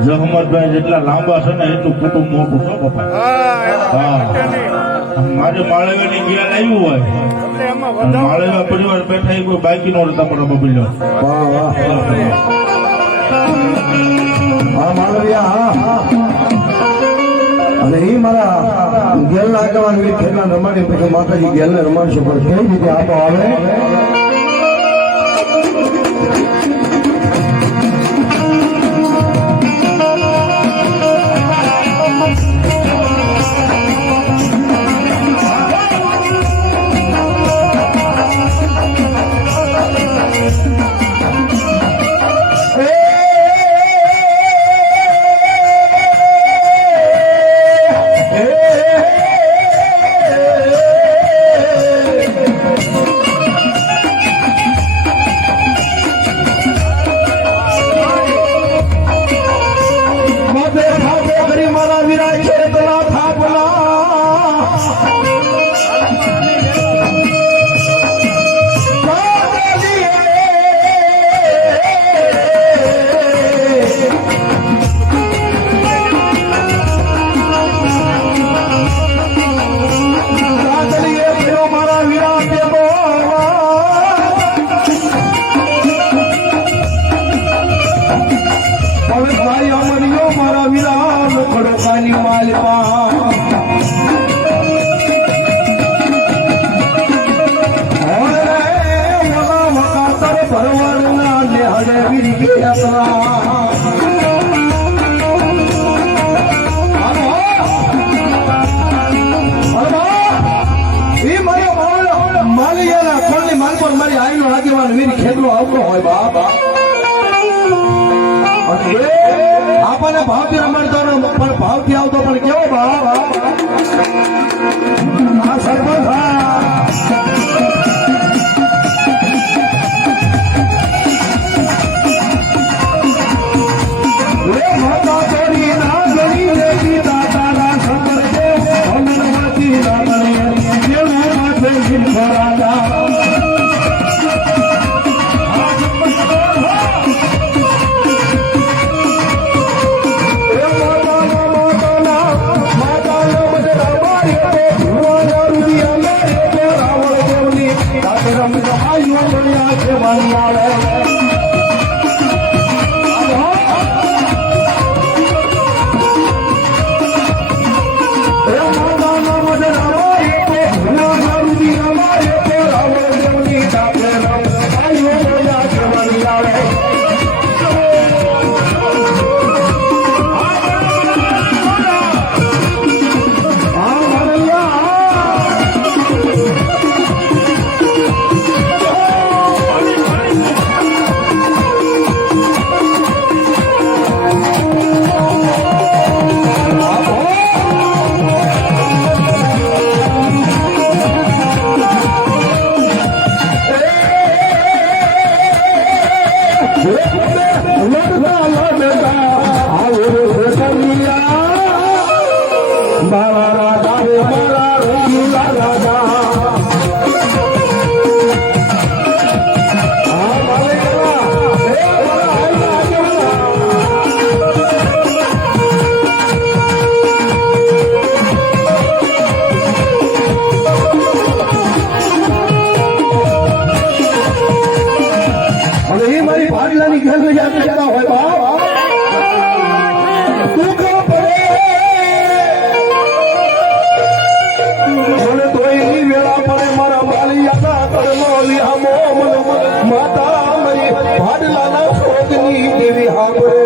જહમતભાઈ જેટલા લાંબા છે ને એટલું કુટુંબ મોટું છે પપ્પા મારે માળવે ની જ્ઞાન આવ્યું હોય. માળવા પરિવાર બેઠા કોઈ બાકી નો તમારો બબીલો હા માળવિયા હા હા. અને એ મારા ગેલ આગેવાન રમાડી પછી માતાજી ગેલને રમાડશે. પણ કેવી રીતે આપો આવે. આપણને ભાવથી રમાડતો પણ ભાવથી આવતો પણ કેવો ભાવ? આ સરપંચ মহাপুরে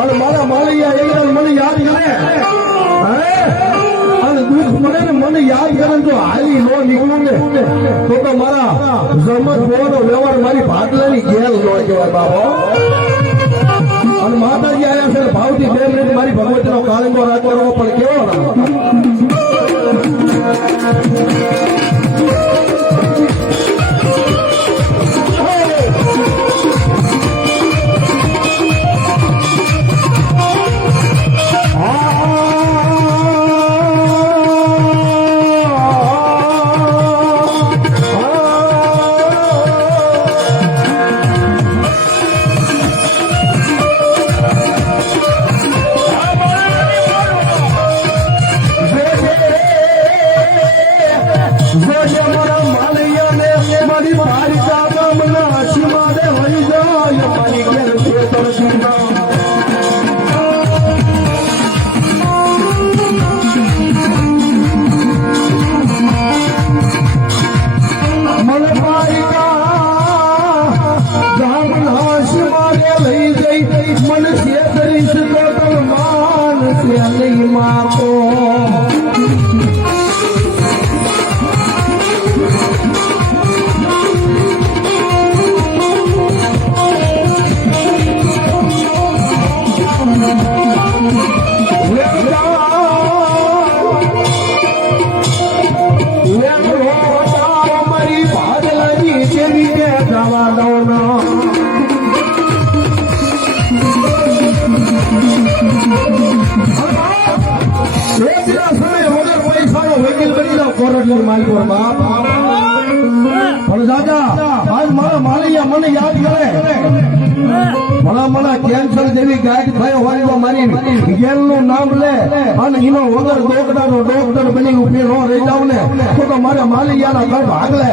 અને મારા માલિયા એકદમ મને યાદ કરે. અને દુઃખ મળે મને યાદ કરે તો હાલી નો નીકળું ને. તો તો મારા જમત બોવાનો વ્યવહાર મારી ભાગલાની ગેલ નો કહેવાય બાબો અને માતાજી આવ્યા છે ભાવથી બે મારી ભગવતી નો કાળંગો રાજ કરવો પણ કેવો? ગાંઠ થયો હોય તો મારી ગેલનું નામ લે અને એનો વગર ડોકડાનો ડોક્ટર બની ઊભી ન રહી જાવ ને, તો તો મારા માલિયાના ઘર ભાગલે.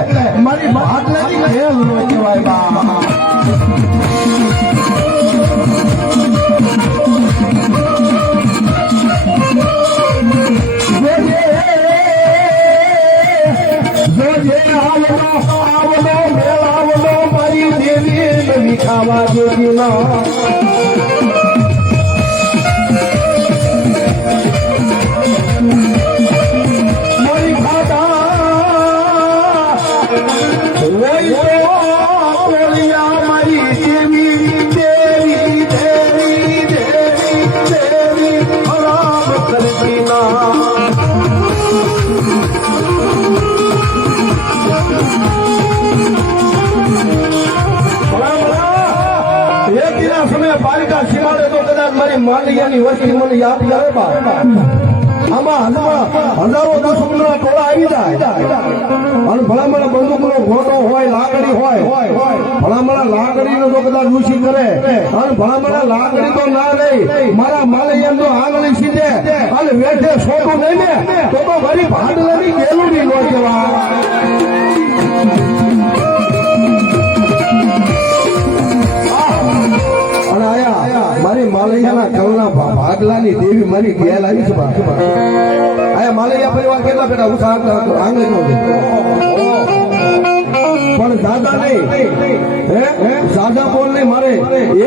મારી ભાગલાની ગેલ નો કહેવાય આવલો મેળાવલો મારી દેવી નવી ખાવા જોજી ના માલિયાની વસ્તી મને યાદ કરે બા. આમાં હાથમાં હજારો દુશ્મનોના ટોળા આવી જાય. અને ભલામણ બંદૂકનો ઘોટો હોય, લાકડી હોય, ભલામણ લાકડીનો તો કદાચ ઋષિ કરે. અને ભણામણા લાકડી તો ના રહી. મારા માલૈયા તો આંગળી સીધે અને વેઠે સોટું નહીં ને, તો તો મારી ભાડલાની ગેલુડી નો કહેવાય મારી માલૈયાના કલના ભાગલાની દેવી મારી ગેલ આવી છે. આયા માલૈયા પરિવાર કેટલા બેટા હું સાંગ આંગળી પણ દાદા નહીં. સાદા બોલ નહીં, મારે.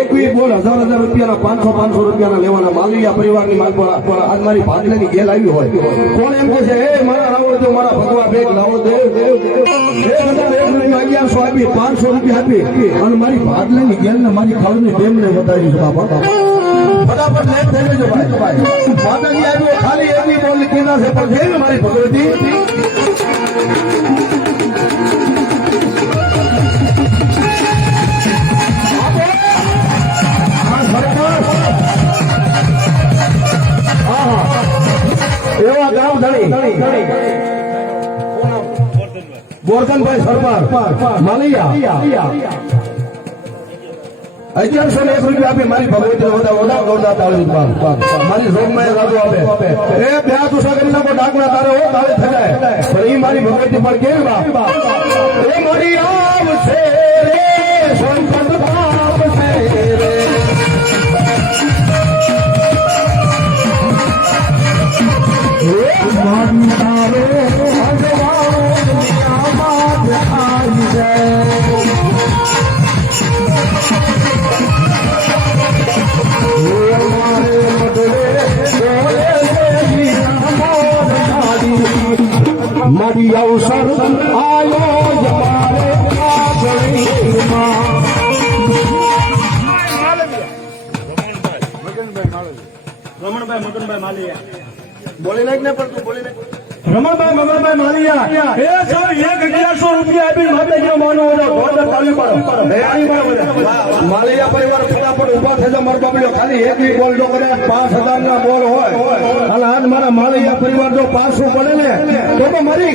એક બી બોલ, હજાર હજાર રૂપિયાના, પાંચસો પાંચસો રૂપિયાના લેવાના માલૈયા પરિવારની માલ પર આજ મારી ભાગલેની ગેલ આવી હોય. કોણ એમ કહે છે, એ, મારા રાવણ દેવ, મારા ભગવા બેગ, લાવો દેવ અગિયારસો આપી, પાંચસો રૂપિયા આપી. અને મારી ગેલ ને મારી ખાવની ટેમને વધારી છે બાપા ફટાફટ ખાલી એમની છે એવા ગામ ધણી. ગોરધનભાઈ સરકાર માલિયા. અગિયારસો ને એક રૂપિયા આપી મારી ભગવતી ઓદા ઓદા ઓદા તાળી મારી રોગમાં રાજો આપે. એ બે ઉષા કરી નાખો ડાકણા તારે હો, તાળી થગાય પણ એ મારી ભગવતી પર કેવી એ મારી આવશે રે સંપત મારી અવસર આયો અમારે રમણભાઈ મગનભાઈ માલિયા બોલી નાખ પણ બોલી નાખ. રમણભાઈ, મગનભાઈ માલિયા એ સર એક અગિયારસો રૂપિયા આપી માનો હે આની બરાબર માલિયા પરિવાર ફટાફટ ઊભા થશે મારો મારા ખાલી એક બોલ જો કરે પાંચ હજાર ના બોલ હોય. અને આજ મારા માલિયા પરિવાર જો પાંચસો પડે ને, તો મરી.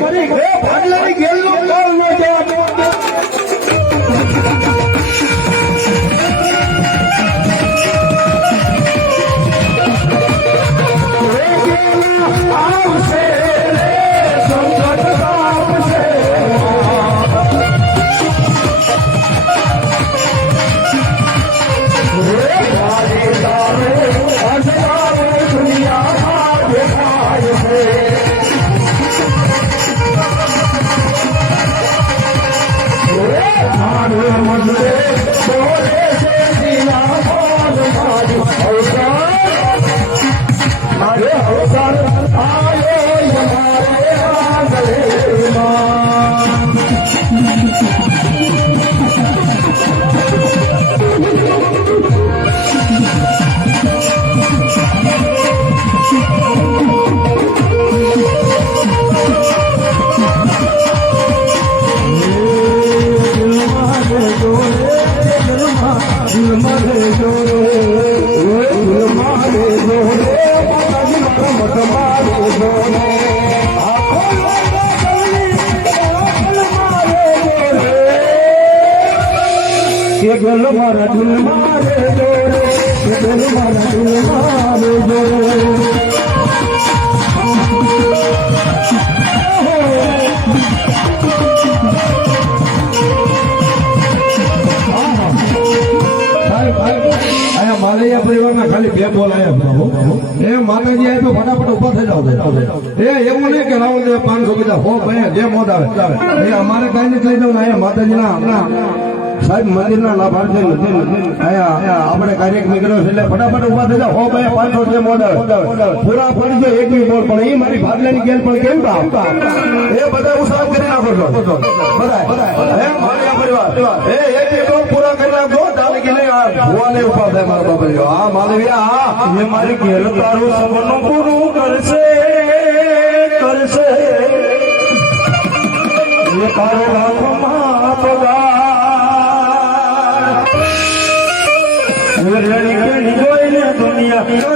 ભાગલાની ગેલ નો બોલ ન જવા આવશે રે ઊભા કર્યો છે, એટલે ફટાફટ ઊભા થઈ જાવ જે મોત પૂરા પડી જાય, એક પણ. એ મારી ભાગલાની ગેલ પણ કેમ બા એ બધા હું કરી નાખો છો. પૂરા કરી નાખો. ઊભા થાય મારા બાપા આ માલવિયા આ એ મારી ઘેર તારું સપનું પૂરું કરશે? કરશે? એ તારો લાખોમાં પગાર. એ રેડી કેણી જોઈને દુનિયા.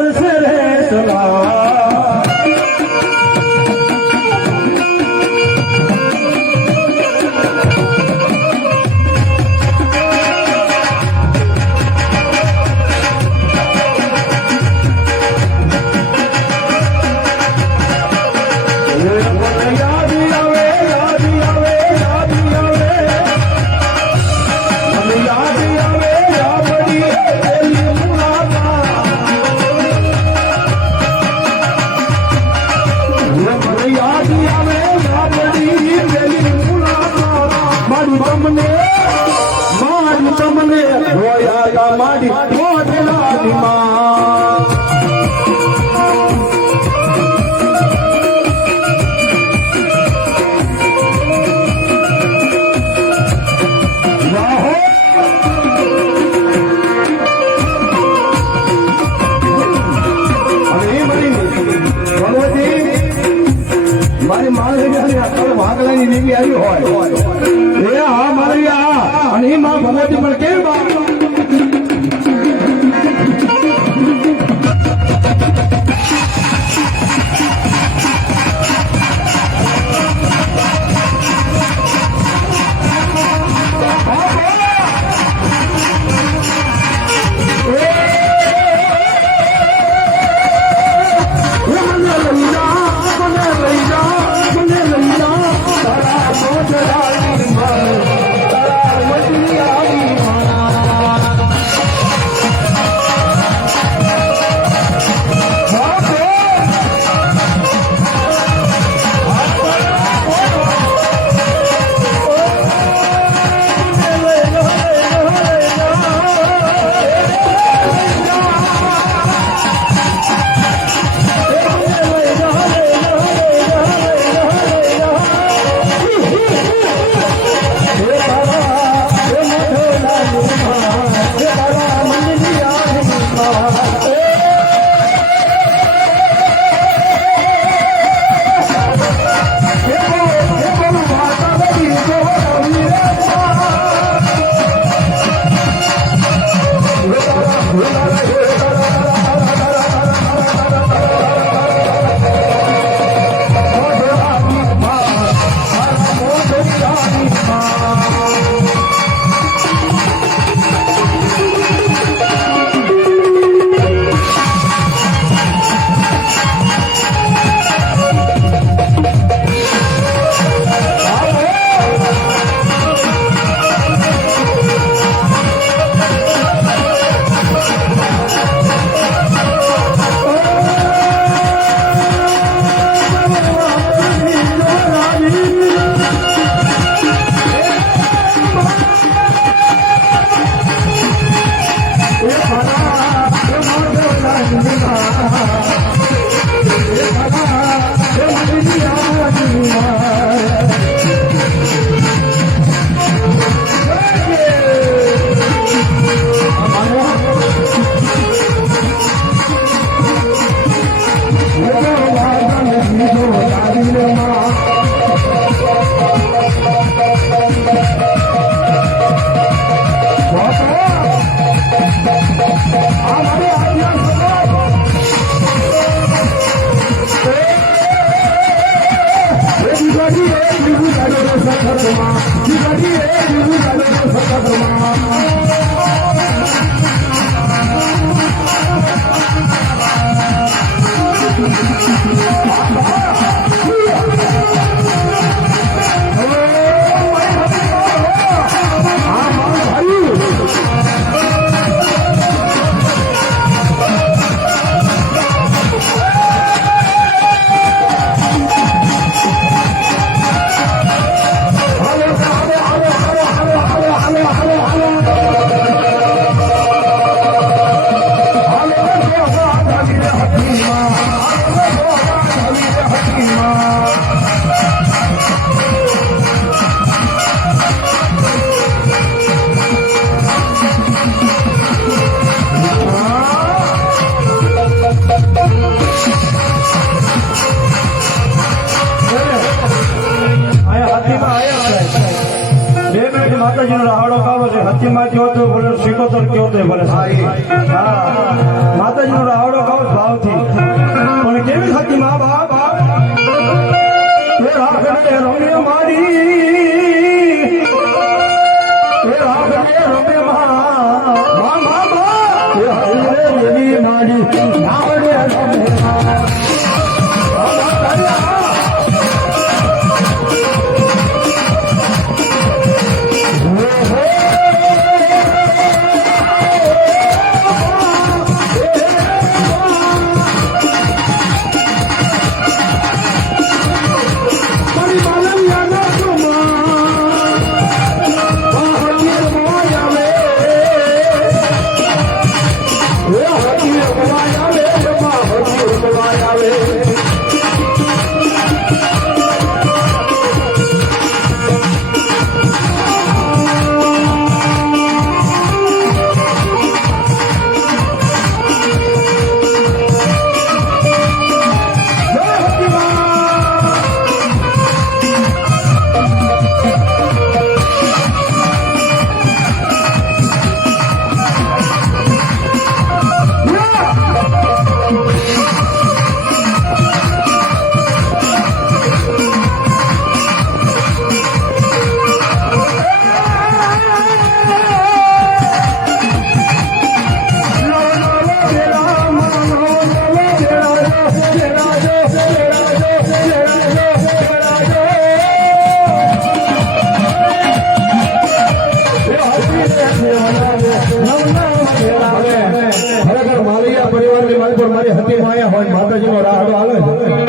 માતાજી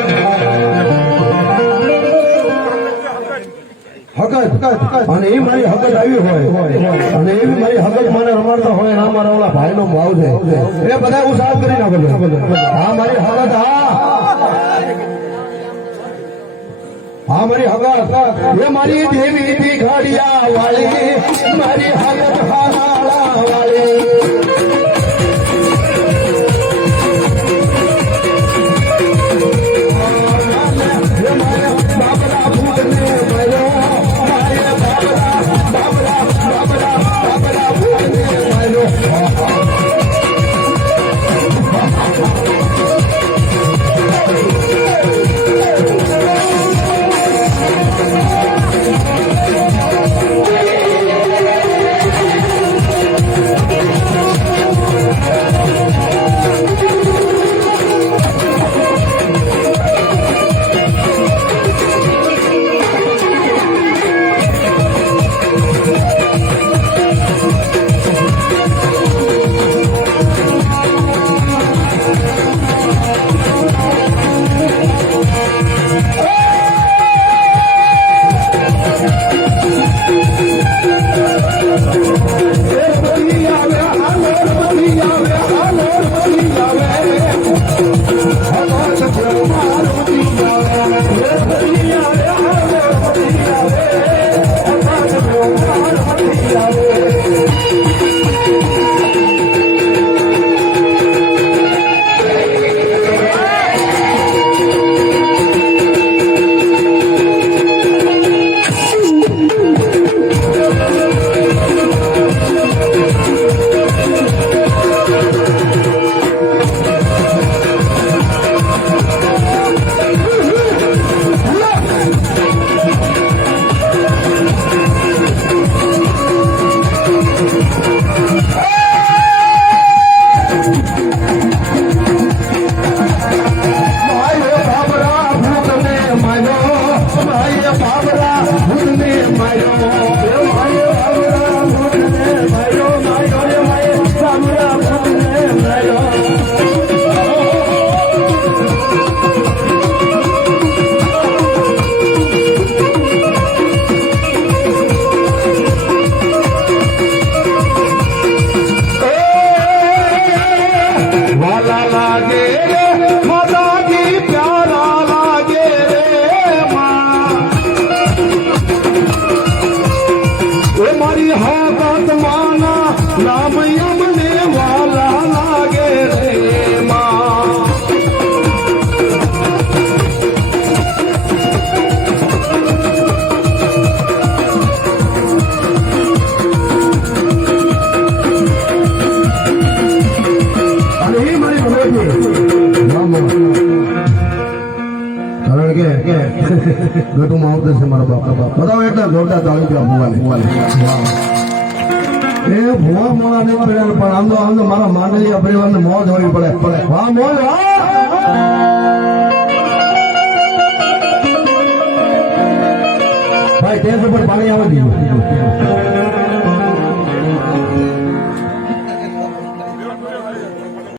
અને એ મારી હકત આવી હોય. અને એવી મારી હકત મને રમાડતા હોય ના મારા ઓલા ભાઈ નો ભાવ છે. એ બધા હું સાફ કરી હા મારી હકત હા. હા મારી હગત હા મારી દેવી બિઘડિયા વાળી, મારી હગત હાલા